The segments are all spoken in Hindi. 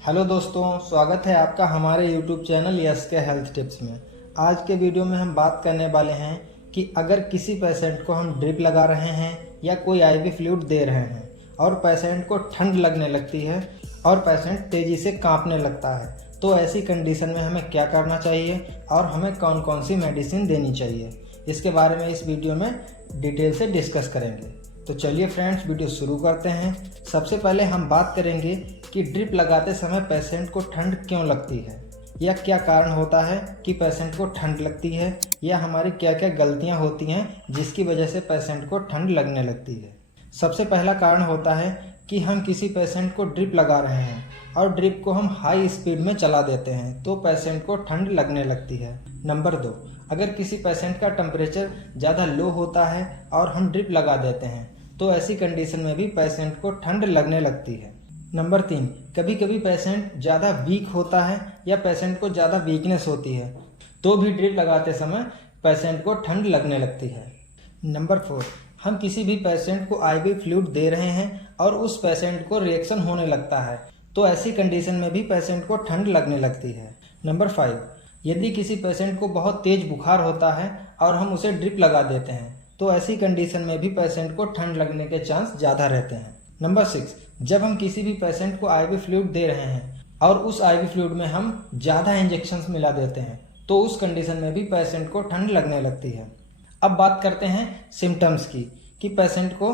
हेलो दोस्तों, स्वागत है आपका हमारे YouTube चैनल यस के हेल्थ टिप्स में। आज के वीडियो में हम बात करने वाले हैं कि अगर किसी पेशेंट को हम ड्रिप लगा रहे हैं या कोई आईवी फ्लूइड दे रहे हैं और पेशेंट को ठंड लगने लगती है और पेशेंट तेज़ी से कांपने लगता है, तो ऐसी कंडीशन में हमें क्या करना चाहिए और हमें कौन कौन सी मेडिसिन देनी चाहिए, इसके बारे में इस वीडियो में डिटेल से डिस्कस करेंगे। तो चलिए फ्रेंड्स, वीडियो शुरू करते हैं। सबसे पहले हम बात करेंगे कि ड्रिप लगाते समय पेशेंट को ठंड क्यों लगती है या क्या कारण होता है कि पेशेंट को ठंड लगती है, या हमारी क्या क्या गलतियां होती हैं जिसकी वजह से पेशेंट को ठंड लगने लगती है। सबसे पहला कारण होता है कि हम किसी पेशेंट को ड्रिप लगा रहे हैं और ड्रिप को हम हाई स्पीड में चला देते हैं तो पेशेंट को ठंड लगने लगती है। नंबर 2, अगर किसी पेशेंट का टेम्परेचर ज़्यादा लो होता है और हम ड्रिप लगा देते हैं तो ऐसी कंडीशन में भी पेशेंट को ठंड लगने लगती है। नंबर 3, कभी कभी पेशेंट ज़्यादा वीक होता है या पेशेंट को ज़्यादा वीकनेस होती है तो भी ड्रिप लगाते समय पेशेंट को ठंड लगने लगती है। नंबर 4, हम किसी भी पेशेंट को आईवी फ्लूइड दे रहे हैं और उस पेशेंट को रिएक्शन होने लगता है तो ऐसी कंडीशन में भी पेशेंट को ठंड लगने लगती है। नंबर 5, यदि किसी पेशेंट को बहुत तेज बुखार होता है और हम उसे ड्रिप लगा देते हैं तो ऐसी कंडीशन में भी पेशेंट को ठंड लगने के चांस ज़्यादा रहते हैं। नंबर 6, जब हम किसी भी पेशेंट को आईवी फ्लूइड दे रहे हैं और उस आईवी फ्लूइड में हम ज़्यादा इंजेक्शंस मिला देते हैं तो उस कंडीशन में भी पेशेंट को ठंड लगने लगती है। अब बात करते हैं सिम्टम्स की कि पेशेंट को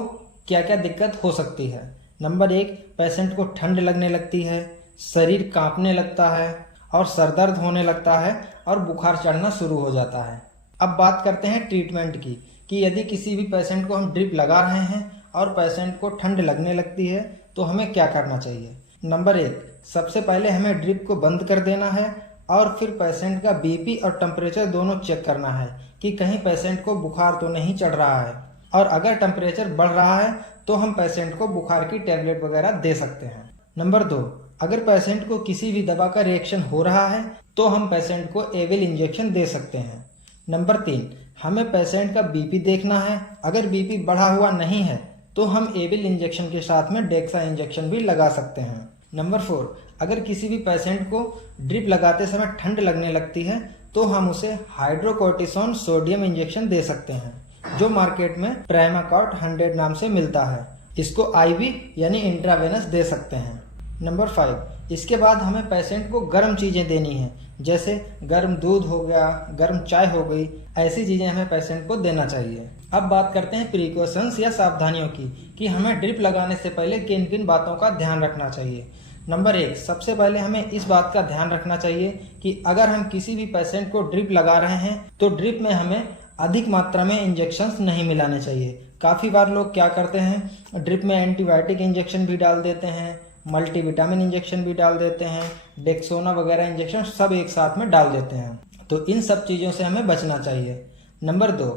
क्या क्या दिक्कत हो सकती है। नंबर 1, पेशेंट को ठंड लगने लगती है, शरीर कांपने लगता है और सर दर्द होने लगता है और बुखार चढ़ना शुरू हो जाता है। अब बात करते हैं ट्रीटमेंट की कि यदि किसी भी पेशेंट को हम ड्रिप लगा रहे हैं और पेशेंट को ठंड लगने लगती है तो हमें क्या करना चाहिए। नंबर 1, सबसे पहले हमें ड्रिप को बंद कर देना है और फिर पेशेंट का बीपी और टेम्परेचर दोनों चेक करना है कि कहीं पेशेंट को बुखार तो नहीं चढ़ रहा है, और अगर टेम्परेचर बढ़ रहा है तो हम पेशेंट को बुखार की टैबलेट वगैरह दे सकते हैं। नंबर 2, अगर पेशेंट को किसी भी दवा का रिएक्शन हो रहा है तो हम पेशेंट को एविल इंजेक्शन दे सकते हैं। नंबर 3, हमें पेशेंट का बीपी देखना है। अगर बीपी बढ़ा हुआ नहीं है तो हम एविल इंजेक्शन के साथ में डेक्सा इंजेक्शन भी लगा सकते हैं। नंबर 4, अगर किसी भी पेशेंट को ड्रिप लगाते समय ठंड लगने लगती है तो हम उसे हाइड्रोकोर्टिसोन सोडियम इंजेक्शन दे सकते हैं, जो मार्केट में प्रेमाकॉट 100 नाम से मिलता है। इसको आईवी यानी इंट्रावेनस दे सकते हैं। नंबर 5, इसके बाद हमें पेशेंट को गर्म चीज़ें देनी हैं, जैसे गर्म दूध हो गया, गर्म चाय हो गई, ऐसी चीज़ें हमें पेशेंट को देना चाहिए। अब बात करते हैं प्रिकॉशंस या सावधानियों की कि हमें ड्रिप लगाने से पहले किन किन बातों का ध्यान रखना चाहिए। नंबर 1, सबसे पहले हमें इस बात का ध्यान रखना चाहिए कि अगर हम किसी भी पेशेंट को ड्रिप लगा रहे हैं तो ड्रिप में हमें अधिक मात्रा में इंजेक्शंस नहीं मिलाने चाहिए। काफ़ी बार लोग क्या करते हैं, ड्रिप में एंटीबायोटिक इंजेक्शन भी डाल देते हैं, मल्टीविटामिन इंजेक्शन भी डाल देते हैं, डेक्सोना वगैरह इंजेक्शन सब एक साथ में डाल देते हैं, तो इन सब चीज़ों से हमें बचना चाहिए। नंबर 2,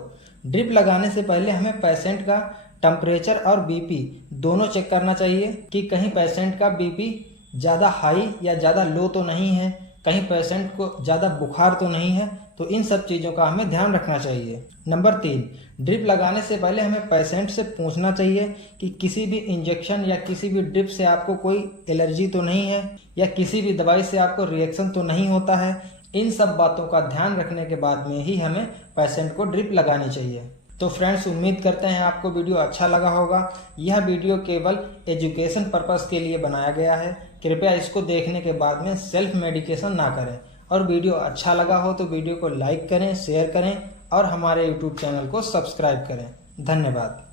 ड्रिप लगाने से पहले हमें पेशेंट का टेम्परेचर और बीपी दोनों चेक करना चाहिए कि कहीं पेशेंट का बीपी ज़्यादा हाई या ज़्यादा लो तो नहीं है, कहीं पेशेंट को ज़्यादा बुखार तो नहीं है, तो इन सब चीज़ों का हमें ध्यान रखना चाहिए। नंबर 3, ड्रिप लगाने से पहले हमें पेशेंट से पूछना चाहिए कि किसी भी इंजेक्शन या किसी भी ड्रिप से आपको कोई एलर्जी तो नहीं है या किसी भी दवाई से आपको रिएक्शन तो नहीं होता है। इन सब बातों का ध्यान रखने के बाद में ही हमें पेशेंट को ड्रिप लगानी चाहिए। तो फ्रेंड्स, उम्मीद करते हैं आपको वीडियो अच्छा लगा होगा। यह वीडियो केवल एजुकेशन पर्पस के लिए बनाया गया है। कृपया इसको देखने के बाद में सेल्फ मेडिकेशन ना करें, और वीडियो अच्छा लगा हो तो वीडियो को लाइक करें, शेयर करें और हमारे YouTube चैनल को सब्सक्राइब करें। धन्यवाद।